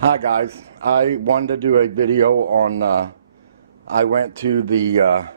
Hi guys, I wanted to do a video on, I went to the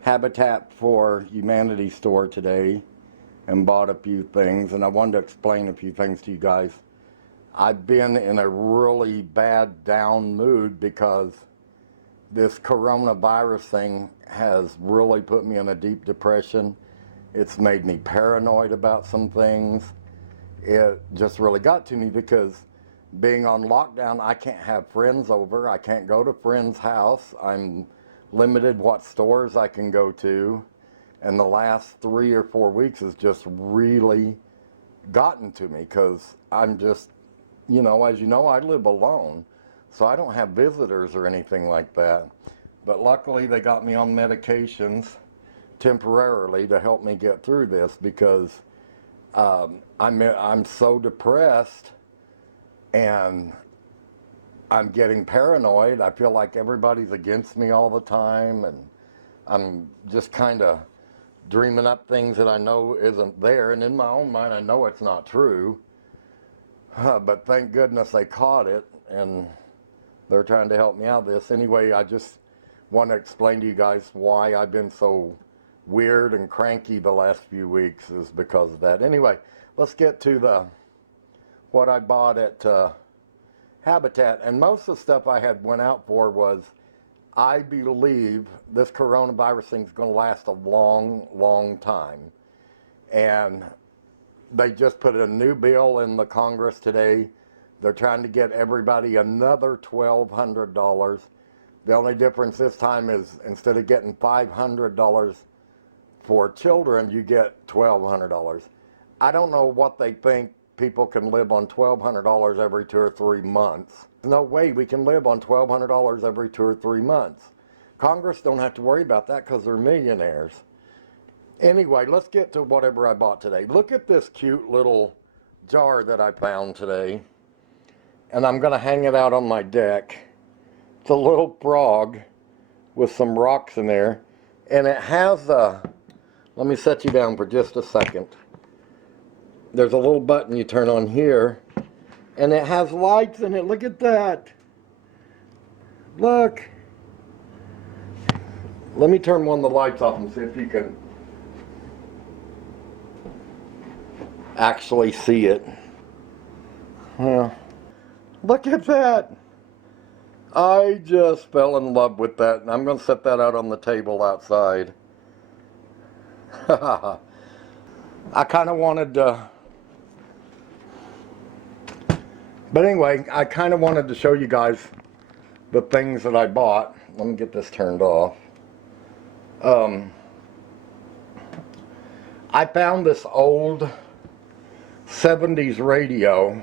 Habitat for Humanity store today and bought a few things, and I wanted to explain a few things to you guys. I've been in a really bad down mood because this coronavirus thing has really put me in a deep depression. It's made me paranoid about some things. It just really got to me because being on lockdown, I can't have friends over. I can't go to friends' house. I'm limited what stores I can go to. And the last 3 or 4 weeks has just really gotten to me because I'm just, as you know, I live alone. So I don't have visitors or anything like that. But luckily they got me on medications temporarily to help me get through this because I'm so depressed. And I'm getting paranoid. I feel like everybody's against me all the time, and I'm just kind of dreaming up things that I know isn't there, and in my own mind I know it's not true. But thank goodness they caught it, and they're trying to help me out of this. Anyway, I just want to explain to you guys why I've been so weird and cranky the last few weeks is because of that. Anyway, let's get to what I bought at Habitat, and most of the stuff I had went out for was, I believe this coronavirus thing's going to last a long time, and they just put a new bill in the Congress today. They're trying to get everybody another $1,200. The only difference this time is instead of getting $500 for children, you get $1,200. I don't know what they think people can live on $1,200 every 2 or 3 months. No way we can live on $1,200 every 2 or 3 months. Congress don't have to worry about that because they're millionaires. Anyway, let's get to whatever I bought today. Look at this cute little jar that I found today. And I'm going to hang it out on my deck. It's a little frog with some rocks in there. And it has a, let me set you down for just a second. There's a little button you turn on here, and it has lights in it. Look at that. Look. Let me turn one of the lights off and see if you can actually see it. Yeah. Look at that. I just fell in love with that, and I'm going to set that out on the table outside. I kind of wanted to... But anyway, I kind of wanted to show you guys the things that I bought. Let me get this turned off. I found this old 70s radio.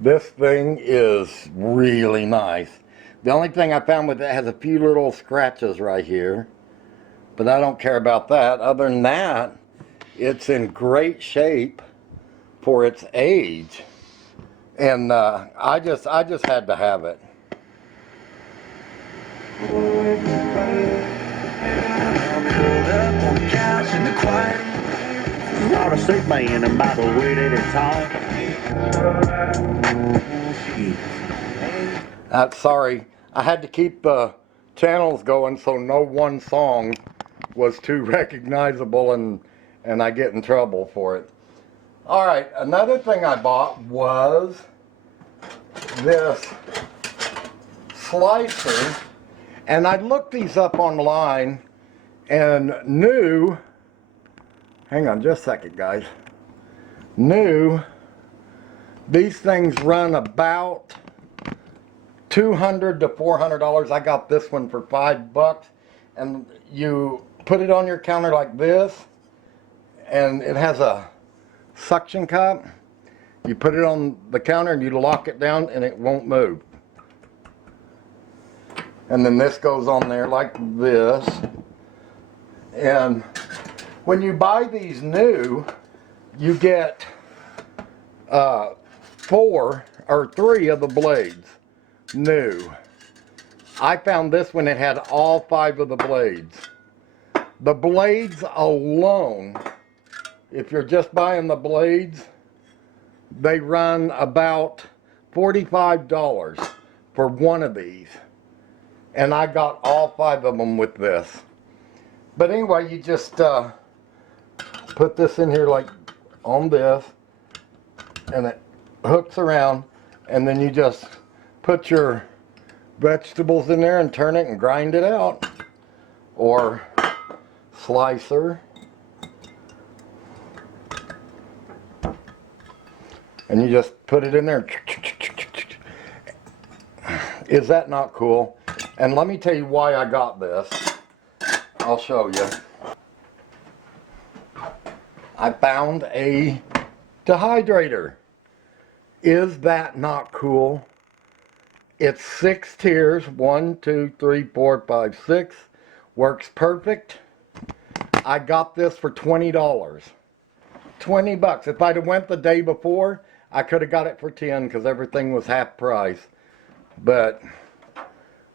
This thing is really nice. The only thing I found with it has a few little scratches right here. But I don't care about that. Other than that, it's in great shape for its age. And I just had to have it. Not a sick man about the way that it's all. Sorry, I had to keep the channels going so no one song was too recognizable and I get in trouble for it. Alright, another thing I bought was this slicer, and I looked these up online and knew, hang on just a second guys, knew these things run about $200 to $400. I got this one for $5, and you put it on your counter like this, and it has a suction cup. You put it on the counter and you lock it down and it won't move. And then this goes on there like this. And when you buy these new, you get 4 or 3 of the blades new. I found this one, it had all 5 of the blades. The blades alone, if you're just buying the blades, they run about $45 for one of these. And I got all 5 of them with this. But anyway, you just put this in here like on this, and it hooks around, and then you just put your vegetables in there and turn it and grind it out. Or slicer. And you just put it in there. Is that not cool? And let me tell you why I got this. I'll show you. I found a dehydrator. Is that not cool? It's 6 tiers. 1, 2, 3, 4, 5, 6. Works perfect. I got this for $20. 20 bucks. If I'd have went the day before, I could have got it for 10 because everything was half price. But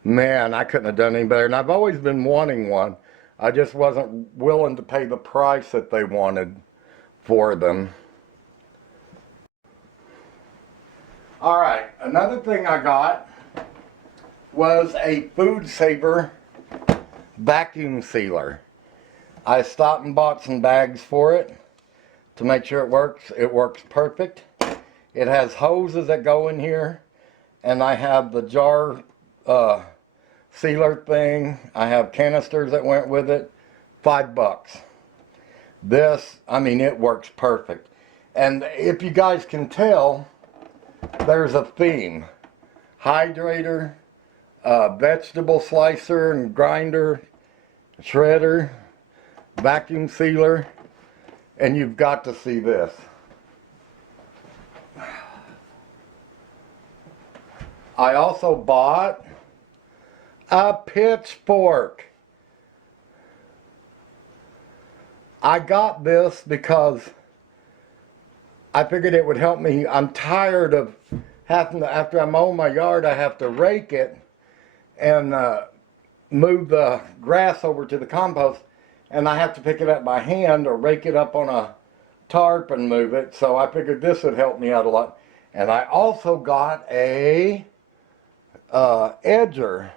man, I couldn't have done any better. And I've always been wanting one. I just wasn't willing to pay the price that they wanted for them. Alright, another thing I got was a Food Saver vacuum sealer. I stopped and bought some bags for it to make sure it works. It works perfect. It has hoses that go in here, and I have the jar sealer thing. I have canisters that went with it. $5. This, I mean, it works perfect. And if you guys can tell, there's a theme. Hydrator, vegetable slicer and grinder, shredder, vacuum sealer, and you've got to see this. I also bought a pitchfork. I got this because I figured it would help me. I'm tired of having to, after I mow my yard, I have to rake it and move the grass over to the compost, and I have to pick it up by hand or rake it up on a tarp and move it. So I figured this would help me out a lot. And I also got a edger.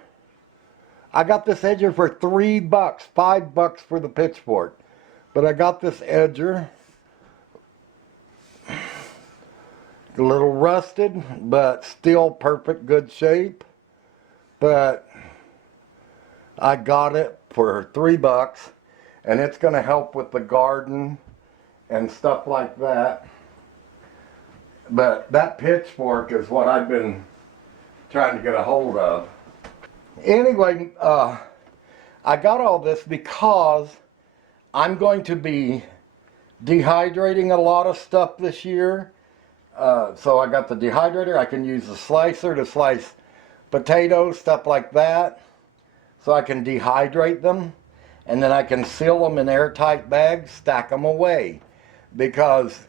I got this edger for $3, $5 for the pitchfork. But I got this edger. A little rusted, but still perfect good shape. But I got it for $3, and it's going to help with the garden and stuff like that. But that pitchfork is what I've been trying to get a hold of. Anyway, I got all this because I'm going to be dehydrating a lot of stuff this year. So I got the dehydrator. I can use the slicer to slice potatoes, stuff like that. So I can dehydrate them. And then I can seal them in airtight bags, stack them away. Because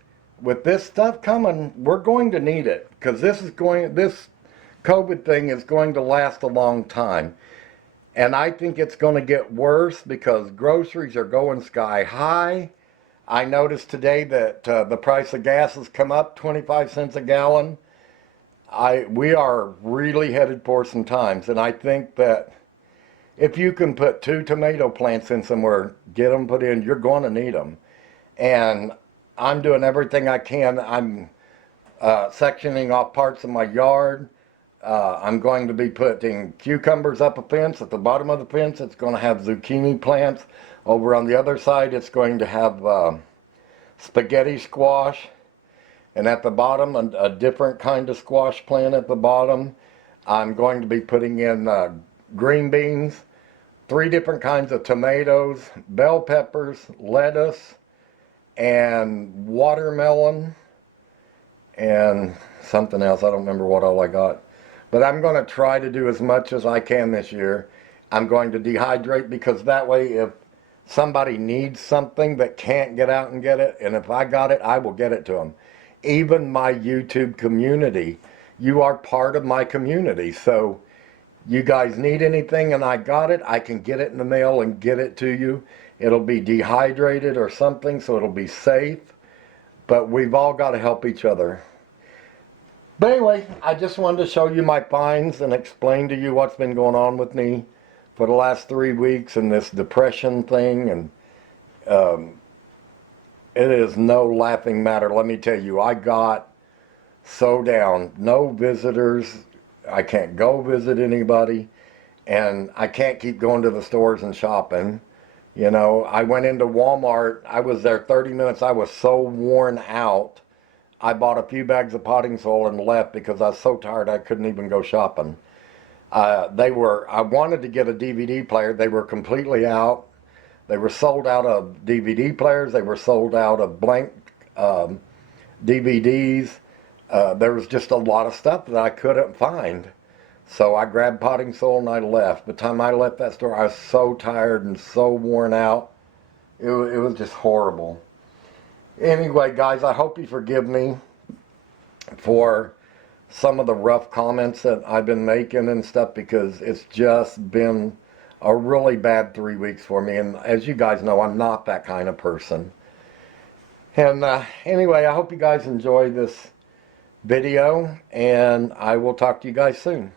with this stuff coming, we're going to need it. Because this COVID thing is going to last a long time. And I think it's going to get worse because groceries are going sky high. I noticed today that the price of gas has come up 25 cents a gallon. We are really headed for some times. And I think that if you can put 2 tomato plants in somewhere, get them put in, you're going to need them. And I'm doing everything I can. I'm sectioning off parts of my yard. I'm going to be putting cucumbers up a fence. At the bottom of the fence, it's going to have zucchini plants. Over on the other side, it's going to have spaghetti squash. And at the bottom, a different kind of squash plant at the bottom. I'm going to be putting in green beans, 3 different kinds of tomatoes, bell peppers, lettuce, and watermelon, and something else. I don't remember what all I got. But I'm going to try to do as much as I can this year. I'm going to dehydrate because that way if somebody needs something that can't get out and get it, and if I got it, I will get it to them. Even my YouTube community, you are part of my community. So you guys need anything and I got it, I can get it in the mail and get it to you. It'll be dehydrated or something, so it'll be safe. But we've all got to help each other. But anyway, I just wanted to show you my finds and explain to you what's been going on with me for the last 3 weeks and this depression thing. And it is no laughing matter. Let me tell you, I got so down. No visitors. I can't go visit anybody. And I can't keep going to the stores and shopping. You know, I went into Walmart. I was there 30 minutes. I was so worn out. I bought a few bags of potting soil and left because I was so tired I couldn't even go shopping. I wanted to get a DVD player. They were completely out. They were sold out of DVD players. They were sold out of blank DVDs. There was just a lot of stuff that I couldn't find. So I grabbed potting soil and I left. By the time I left that store, I was so tired and so worn out. It was just horrible. Anyway, guys, I hope you forgive me for some of the rough comments that I've been making and stuff, because it's just been a really bad 3 weeks for me. And as you guys know, I'm not that kind of person. And anyway, I hope you guys enjoy this video, and I will talk to you guys soon.